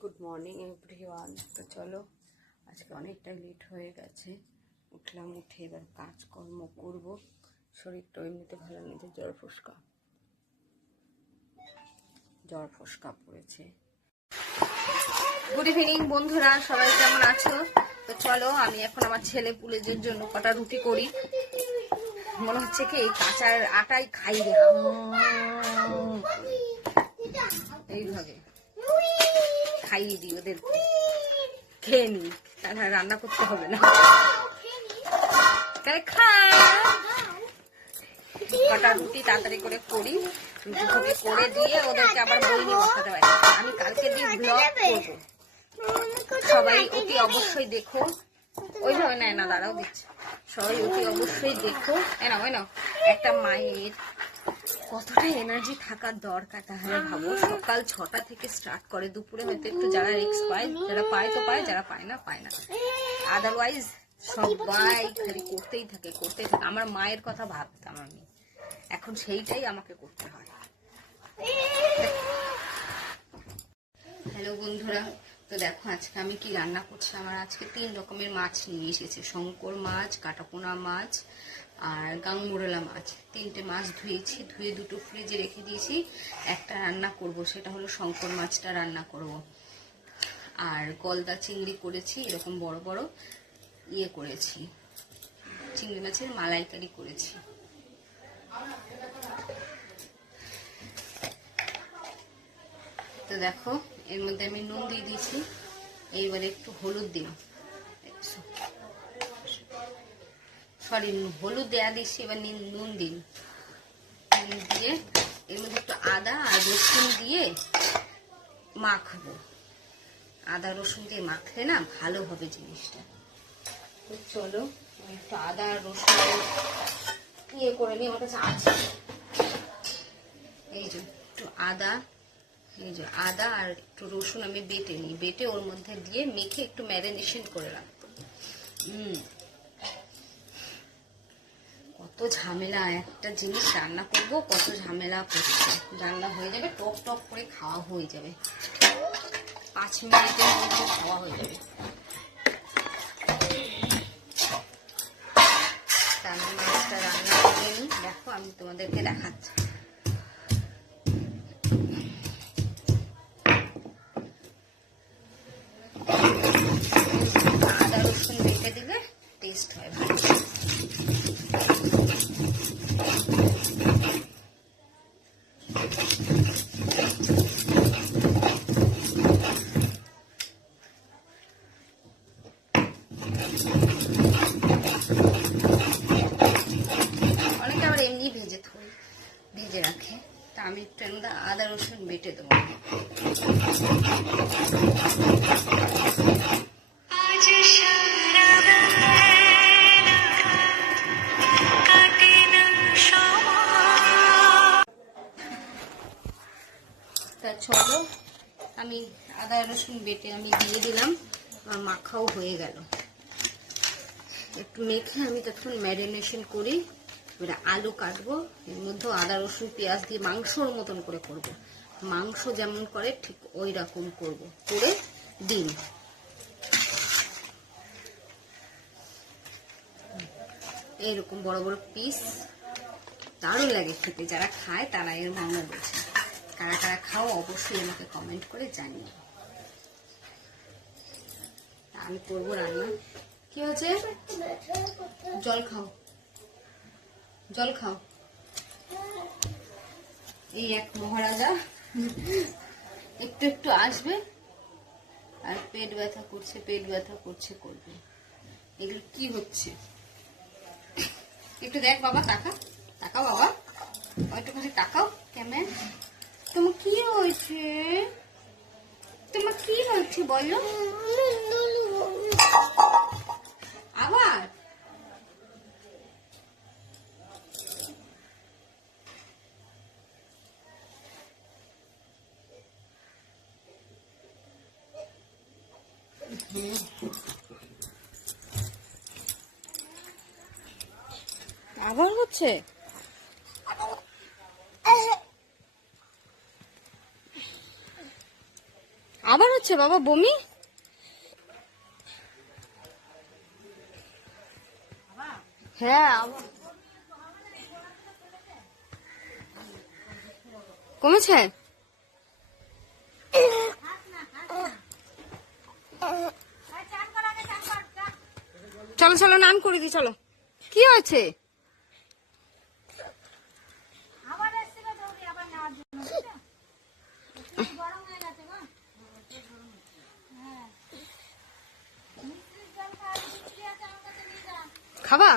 Good morning everyone. তো চলো, আজকে অনেকটাই লেট হয়ে গেছে। উঠলাম, উঠে এবার কাজকর্ম করব। শরীরটা এমনিতে ভালো নেই, জ্বর ফসকা পড়েছে। গুড ইভিনিং বন্ধুরা, সবাই কেমন আছো? তো চলো, আমি এখন আমার ছেলে পুলেদের জন্য কটা রুটি করি। মনে হচ্ছে কি এই কাঁচার আটাই খাই রে, এইভাবে খাইয়ে দিই ওদের, খেয়ে নি, তাহলে রান্না করতে হবে না। কটা রুটি তাড়াতাড়ি করে করি, রুটি করে দিয়ে ওদেরকে আবার বই নিয়ে বসাতে পারি। আমি কালকে দিন ব্লগ করবো, সবাই অতি অবশ্যই দেখো। ওইভাবে নেয় না, দাঁড়াও দিচ্ছে। সবাই অতি অবশ্যই দেখো। এনাও একটা মায়ের কতটা এনার্জি থাকার দরকার, তাহলে ভাবো। সকাল 6টা থেকে স্টার্ট করে, দুপুরে হয়তো একটু যারা রিক্স পায়, যারা পায় তো পায়, যারা পায় না পায় না। আদারওয়াইজ সবাই খালি করতেই থাকে। আমার মায়ের কথা ভাবতাম আমি, এখন সেইটাই আমাকে করতে হয়। হ্যালো বন্ধুরা, তো দেখো আজকে আমি কি রান্না করছি। আমার আজকে 3 রকমের মাছ নিয়ে এসেছে। শঙ্কর মাছ, কাটাপোনা মাছ আর গাংমোরলা মাছ। 3টে মাছ ধুয়েছি, ধুয়ে 2টো ফ্রিজে রেখে দিয়েছি। একটা রান্না করব, সেটা হলো শঙ্কর মাছটা রান্না করব। আর গলদা চিংড়ি করেছি, এরকম বড় বড় করেছি, চিংড়ি মাছের মালাইকারি করেছি। তো দেখো, এর মধ্যে আমি নুন দিয়ে দিয়েছি। এইবারে একটু হলুদ দিন, সরি হলুদ দেয়া দিচ্ছি, এবার নুন দিন। দিয়ে এর মধ্যে একটু আদা আর রসুন দিয়ে মাখবো। আদা রসুন দিয়ে মাখলে না ভালো হবে জিনিসটা। তো চলো, একটু আদা আর রসুন করে নিই। আমার কাছে আছে, এই যে একটু আদা, আদা আর একটু রসুন আমি বেটে নিই। বেটে ওর মধ্যে দিয়ে মেখে একটু ম্যারিনেশন করে রাখবো। কত ঝামেলা, একটা জিনিস রান্না করব, কত ঝামেলা করছে। রান্না হয়ে যাবে, টক টক করে খাওয়া হয়ে যাবে, 5 মিনিটের মধ্যে খাওয়া হয়ে যাবে। মাছটা রান্না করে নিই, দেখো আমি তোমাদেরকে দেখাচ্ছি। আদা রসুন বেটে দিলে টেস্ট হয় ভালো। অনেকে আবার এমনি ভেজে রাখে, তা আমি একটু আদা রসুন বেটে দেবো। তা চলো, আমি আদা রসুন বেটে আমি দিয়ে দিলাম, মাখাও হয়ে গেল। একটু মেখে আমি তখন ম্যারিনেশন করি। এবার আলু কাটবো, এর মধ্যে আদা রসুন পেঁয়াজ দিয়ে মাংসর মতন করে করব। মাংস যেমন করে ঠিক ওই রকম করব, করে ডিম। এইরকম বড় বড় পিস, দারুণ লাগে খেতে। যারা খায় তারা এর মর্ম বোঝে। কারা কারা খাও অবশ্যই আমাকে কমেন্ট করে জানিয়ে। আমি করবো রান্না। কি হচ্ছে? জল খাও, জল খাও। এই এক মহারাজা একটু একটু আসবে আর পেট ব্যথা করছে করবে। এগুলো কি হচ্ছে একটু দেখ বাবা, তাকাও বাবা, একটুখানি তাকাও কেমন। তোমার কি হয়েছে বলো আবার? আবার হচ্ছে? আবার হচ্ছে বাবা বমি? হ্যাঁ আবার কমেছে? চলো চলো নান করে দি, চলো। কি হয়েছে? খাবা?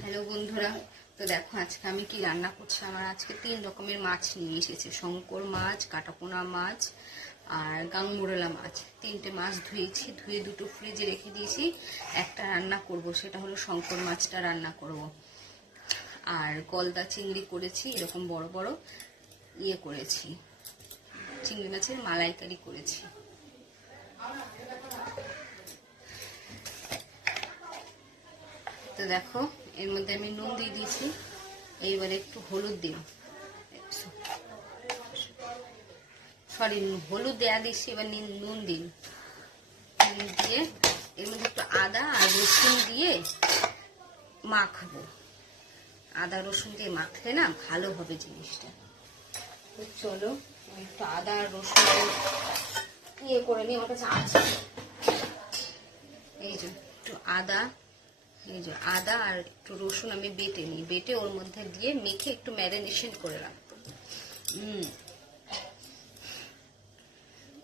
হ্যালো বন্ধুরা, তো দেখো আজকে আমি কি রান্না করছি। আমার আজকে 3 রকমের মাছ নিয়ে এসেছে। শঙ্কর মাছ, কাটাপোনা মাছ আর গাংমোরলা মাছ। 3টে মাছ ধুয়েছি, ধুয়ে 2টো ফ্রিজে রেখে দিয়েছি। একটা রান্না করব, সেটা হলো শঙ্কর মাছটা রান্না করব। আর গলদা চিংড়ি করেছি, এরকম বড় বড় করেছি, চিংড়ি মাছের মালাইকারি করেছি। তো দেখো এর মধ্যে আমি নুন দিয়ে দিয়েছি। এইবারে একটু হলুদ দিন, সরি হলুদ দেয়া দিচ্ছি, এবার নুন দিন। দিয়ে এর মধ্যে একটু আদা আর রসুন দিয়ে মাখবো। আদা রসুন দিয়ে মাখলে না ভালো হবে জিনিসটা। তো চলো একটু আদা আর রসুন করে নিই। আমার কাছে আছে, এই যে একটু আদা, এই যে আদা আর একটু রসুন আমি বেটে নিই। বেটে ওর মধ্যে দিয়ে মেখে একটু ম্যারিনেশন করে রাখবো।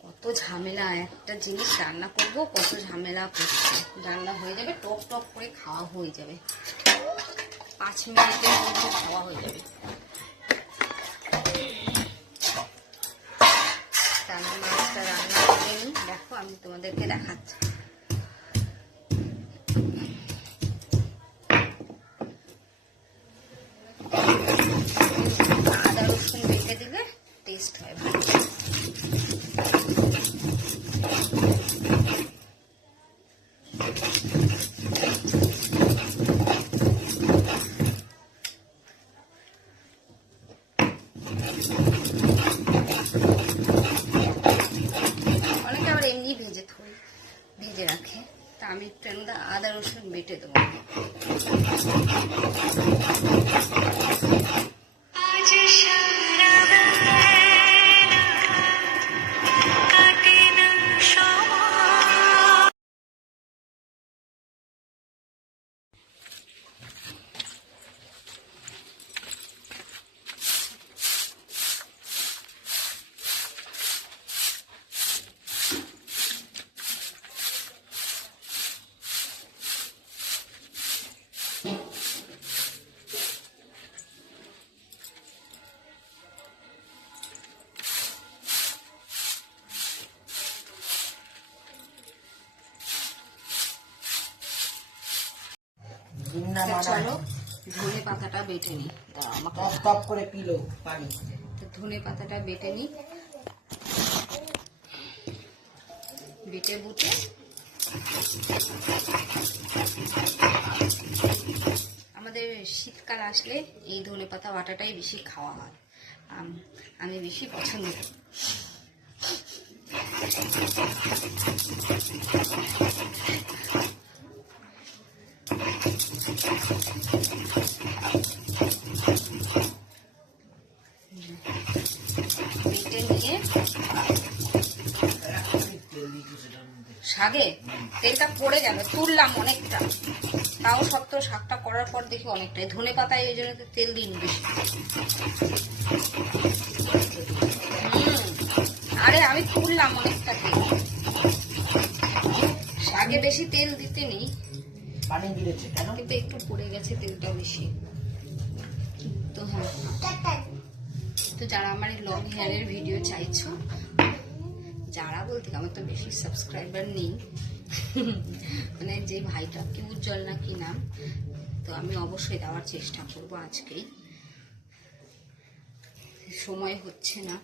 কত ঝামেলা, একটা জিনিস রান্না করব কত ঝামেলা করছে। রান্না হয়ে যাবে, টক টক করে খাওয়া হয়ে যাবে, 5 মিনিটের মধ্যে খাওয়া হয়ে যাবে। মাছটা রান্না করে নিই, দেখো আমি তোমাদেরকে দেখাচ্ছি। আদা রসুন বেটে দিলে টেস্ট হয় ভালো। অনেকে আবার এমনি ভেজে রাখে, তা আমি একটু আদা রসুন বেটে দেবো। চলো ধনে পাতাটা বেটে নি, করে পিলো পানি। ধনে পাতাটা বেটে নি, বেটে বুটে আমাদের শীতকাল আসলে এই ধনে পাতা বাটাটাই বেশি খাওয়া হয়, আমি বেশি পছন্দ করি। বেটে নিয়ে শাকে তেলটা পড়ে গেল, তুললাম অনেকটা, তাও সত্ত্বেও শাকটা করার পর দেখি অনেকটাই। ধনে পাতায় ওই জন্য তেল দিন বেশি। আরে আমি তুললাম অনেকটা তেল, শাকে বেশি তেল দিতে নেই, কিন্তু একটু পড়ে গেছে তেলটা বেশি। তো হ্যাঁ, তো যারা আমার লং হেয়ারের ভিডিও চাইছো, যারা বলতে আমার তো বেশি সাবস্ক্রাইবার নেই, মানে যে ভাইটা কি উজ্জ্বল না কি নাম, তো আমি অবশ্যই দেওয়ার চেষ্টা করব। আজকেই সময় হচ্ছে না,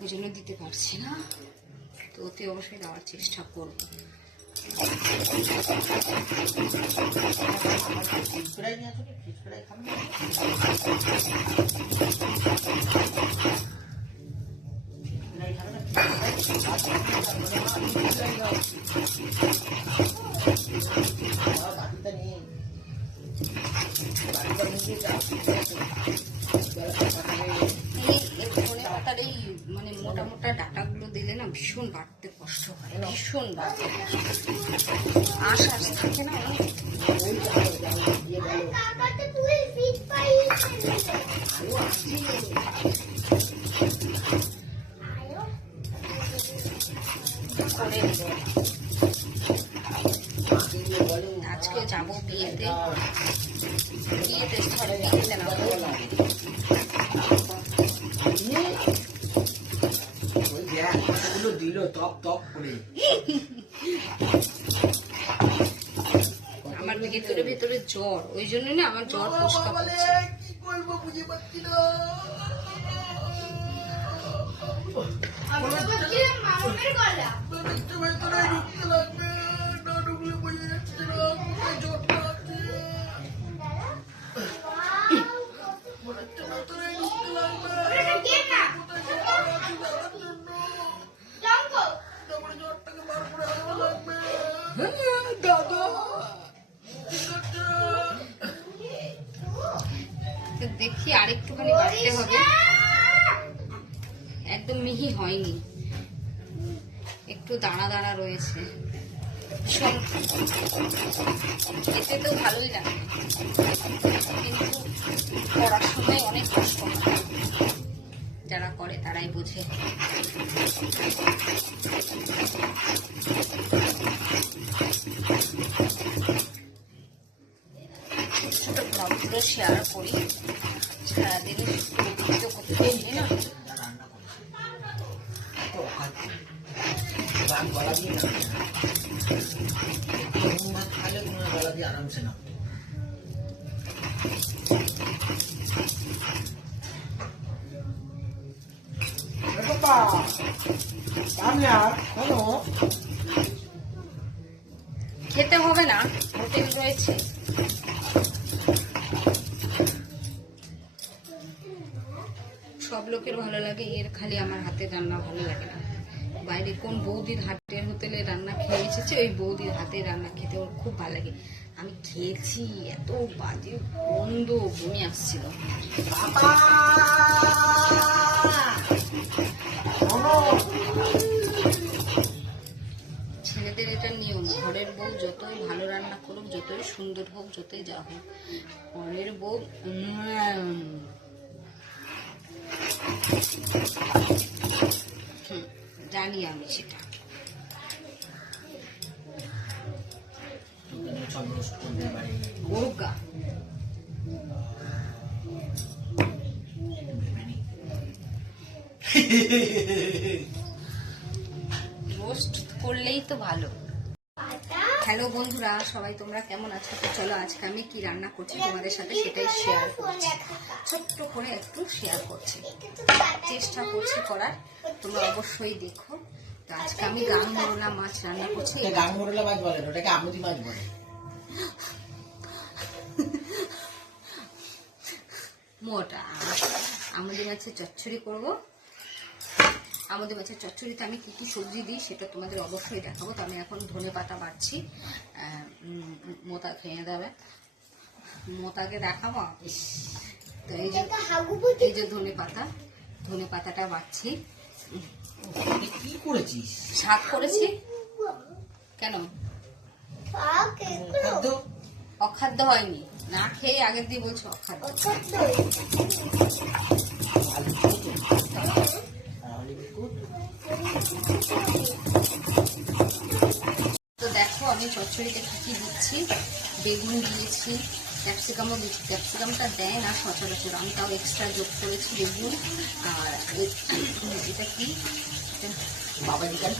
ওই জন্য দিতে পারছি না, তো অতি অবশ্যই দেওয়ার চেষ্টা করব। মানে মোটা মোটা ডাটাগুলো দিলে না ভীষণ বাড়তে কষ্ট হয়, ভীষণ বাড়তে আশ থাকে না। আজকে যাবো বিয়েতে, বিয়েতে না দিল টপ টপ করে। আমার ভেতরে ভেতরে জ্বর, ওই জন্য না আমার জ্বর পোস্কা করছে। কি করবো বুঝে পাচ্ছি না। দেখি আরেকটুখানি বাড়তে হবে, একদম মিহি হয়নি, একটু দাঁড়া দাঁড়া রয়েছে। এতে তো ভালোই লাগে, কিন্তু করার সময় অনেক কষ্ট হয়, যারা করে তারাই বোঝে। ছোট ব্লগগুলো শেয়ার করি, সারাদিন ভিডিও করতে পারি না। আরামসে না খেতে হবে না, হোটেল রয়েছে। সব লোকের ভালো লাগে, এর খালি আমার হাতে রান্না ভালো লাগে না। বাইরে কোন বৌদির হাতের হোটেলে রান্না খেয়ে এসেছে, ওই বৌদির হাতে রান্না খেতে ওর খুব ভালো লাগে। আমি খেয়েছি, এত বাজে গন্ধ, বমি আসছিল। ছেলেদের এটা নিয়ম, ঘরের বউ যতই ভালো রান্না করুক, যতই সুন্দর হোক, যতই যা হোক, ঘরের বউ জানি আমি সেটা। রোস্ট করলেই তো ভালো। হ্যালো বন্ধুরা, সবাই তোমরা কেমন আছো? তো চলো আজকে আমি কি রান্না করছি তোমাদের সাথে সেটাই শেয়ার করছি, ছোট্ট করে একটু শেয়ার করছি, চেষ্টা করছি করার, তোমরা অবশ্যই দেখো। তো আজকে আমি গাংমরোলা মাছ রান্না করছি। গাংমরোলা মাছ বলে, ওটাকে আমুদি মাছ বলে। মোটা আমুদি মাছের চচ্চড়ি করবো। আমাদের মাছের চচ্চড়িতে আমি কি কি সবজি দিই সেটা তোমাদের অবশ্যই দেখাবো। তো আমি এখন ধনে পাতা বাড়ছি, মোতা খেয়ে দেবে, মোতাকে দেখাবো। তো এই যে ধনে পাতাটা বাড়ছি। কি করেছিস? শাক করেছি। কেন অখাদ্য হয়নি? না খেয়ে আগের দিয়ে বলছো অখাদ্য। তো দেখো আমি চচ্চড়িতে কি কি দিচ্ছি। বেগুন দিয়েছি, ক্যাপসিকামও দিচ্ছি। ক্যাপসিকামটা দেয় না সচরাচর, আমি তাও এক্সট্রা যোগ করেছি বেগুন। আর এটা কি, বাবাজিকার